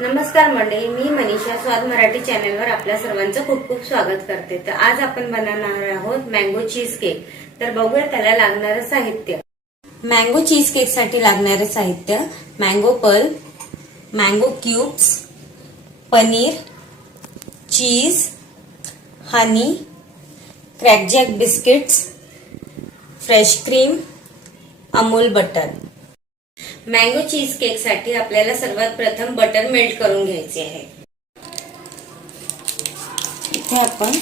नमस्कार मंडळी, मी मनीषा स्वाद मराठी चॅनलवर आपल्या सर्वांचं खूप खूप स्वागत करते। तर आज आपण बनवणार आहोत मँगो चीज केक। तर बघूया त्याला लागणारे साहित्य। मँगो चीज केक साठी लागणारे साहित्य: mango pulp, mango cubes, paneer, cheese, honey, Krackjack biscuits, fresh cream, Amul butter. Mango cheese cake साठी आपल्याला सर्वात प्रथम बटर मेल्ट करून घ्यायचे आहे। इथे आपण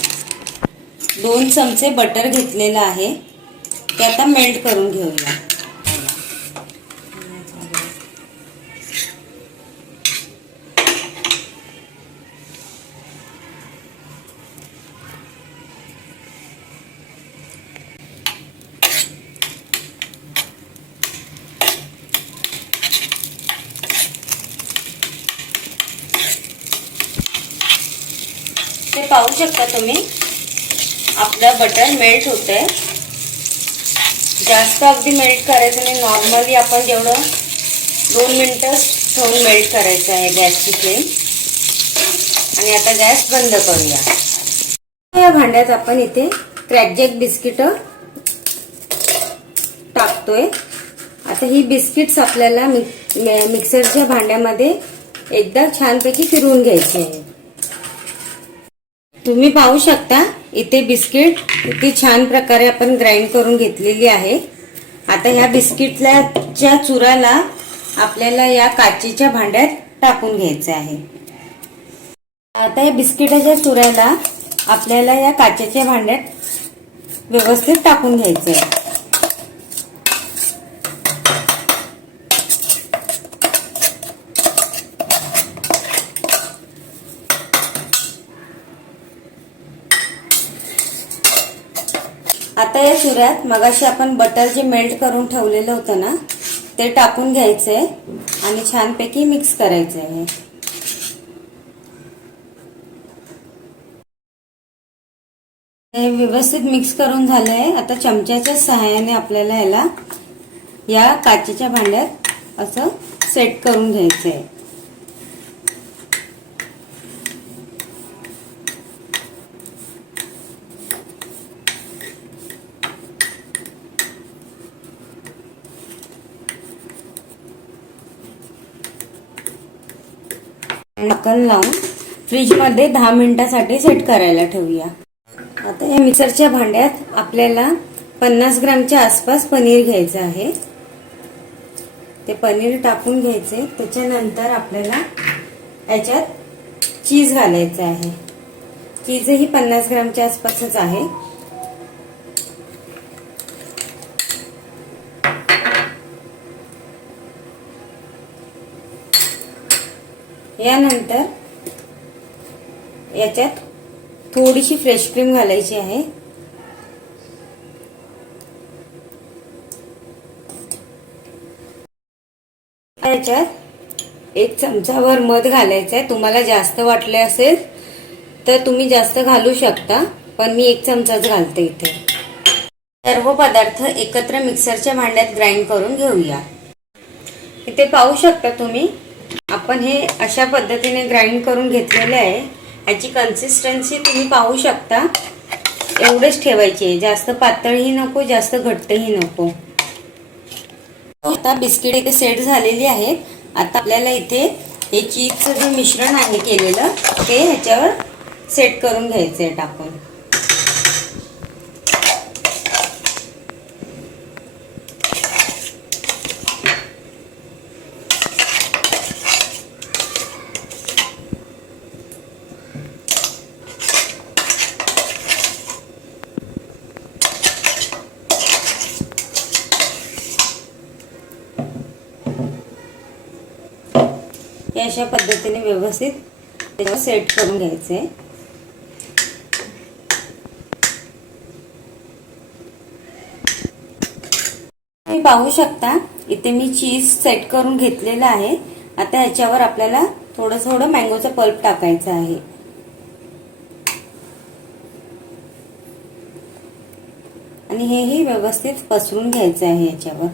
2 चमचे बटर घेतलेला आहे, ते आता मेल्ट करून घेऊया। ते पाहू शकता तुम्ही, आपलं बटर मेल्ट होतंय। जास्त अगदी मेल्ट करायचं नाही, नॉर्मली आपण जेवढं 2 मिनिटं ठेवून मेल्ट करायचं आहे गॅसची फ्लेम। आणि आता गॅस बंद करूया। या भांड्यात आपण इथे क्रॅकजॅक बिस्किट टाकतोय। आता ही बिस्किट्स आपल्याला मिक्सरच्या भांड्यामध्ये एकदा छानपैकी फिरवून घ्यायची आहे। तुम्ही पाहू शकता, इथे बिस्किट किती छान प्रकारे आपण ग्राइंड करून घेतलेली आहे। आता ह्या बिस्किटच्या चुराला आपल्याला या काचेच्या भांड्यात टाकून घ्यायचे आहे। आता या बिस्किटाच्या चुराला आपल्याला या काचेच्या भांड्यात व्यवस्थित टाकून घ्यायचे आहे। आता या चुऱ्यात मगाशी आपण बटर जे मेल्ट करून ठेवलेलं होतं ना, ते टाकून घ्यायचंय आणि छानपैकी मिक्स करायचं आहे। हे व्यवस्थित मिक्स करून झालंय। आता चमच्याच्या सहाय्याने आपल्याला याला या काचेच्या भांड्यात असं सेट करून घ्यायचंय। ढक्कन लावून फ्रीज मध्ये 10 मिनिटांसाठी सेट करायला ठेवूया। आता या मिक्सरच्या भांड्यात आपल्याला 50 ग्रामच्या आसपास पनीर घ्यायचं आहे। ते पनीर टाकून घ्यायचे। त्याच्यानंतर आपल्याला याच्यात चीज घालायचं आहे। चीजही 50 ग्रामच्या आसपासच आहे। यानंतर याच्यात थोडीशी फ्रेश क्रीम घालायची आहे। याच्यात 1 चमचावर मध घालायचं आहे। तुम्हाला जास्त वाटले असेल तर तुम्ही जास्त घालू शकता, पण मी 1 चमचाच घालते इथे। सर्व पदार्थ एकत्र मिक्सरच्या भांड्यात ग्राइंड करून घेऊया। इथे पाहू शकता तुम्ही, आपण हे अशा पद्धतीने ग्राइंड करून घेतलेले आहे। याची कन्सिस्टन्सी तुम्ही पाहू शकता, एवढेच ठेवायची आहे। जास्त पातळही नको, जास्त घट्टही नको। आता बिस्किट इथे सेट झालेली आहेत। आता आपल्याला इथे हे चीजचं जे मिश्रण आहे केलेलं, ते ह्याच्यावर सेट करून घ्यायचंय टाकून। अशा पद्धतीने व्यवस्थित त्याला सेट करून घ्यायचे। तुम्ही पाहू शकता, इथे मी चीज सेट करून घेतलेला आहे। आता ह्याच्यावर आपल्याला थोडं थोडं मँगोचं पल्प टाकायचं आहे। आणि हेही व्यवस्थित पसरून घ्यायचं आहे याच्यावर।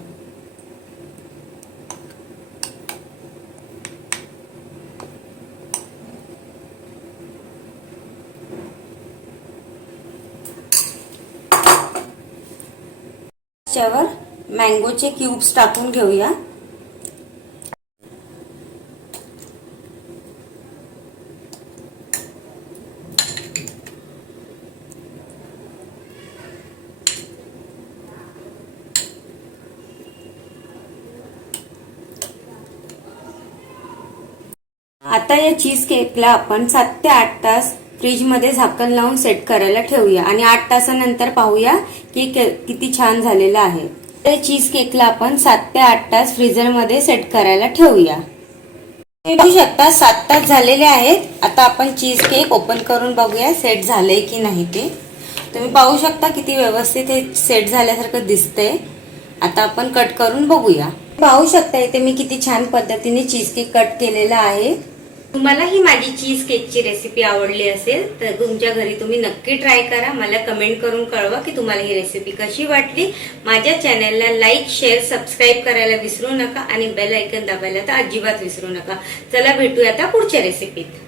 त्याच्यावर मँगोचे क्यूब्स टाकून घेऊया. आता या चीज केकला आपण 7 ते 8 तास फ्रीज मध्ये झाकण लावून सेट करायला ठेवूया आणि 8 तासानंतर पाहूया की किती छान झालेला आहे. तर चीज केकला आपण 7 ते 8 तास फ्रीजर मध्ये सेट करायला ठेवूया. बघू शकता 7 तास झालेले आहेत. आता आपण चीज केक ओपन करून बघूया सेट झालंय की नाही ते. तुम्ही पाहू शकता किती व्यवस्थित हे सेट झाल्यासारखं दिसतंय. आता आपण कट करून बघूया. पाहू शकता इथे मी किती छान पद्धतीने चीज केक कट केलेला आहे. तुम्हाला ही माझी चीज केकची रेसिपी आवडली असेल तर तुमच्या घरी तुम्ही नक्की ट्राय करा. मला कमेंट करून कळवा की तुम्हाला ही रेसिपी कशी वाटली. माझ्या चॅनलला लाईक, शेअर, सबस्क्राईब करायला विसरू नका आणि बेल आयकॉन दाबायला तर अजिबात विसरू नका. चला भेटूया आता पुढच्या रेसिपीत.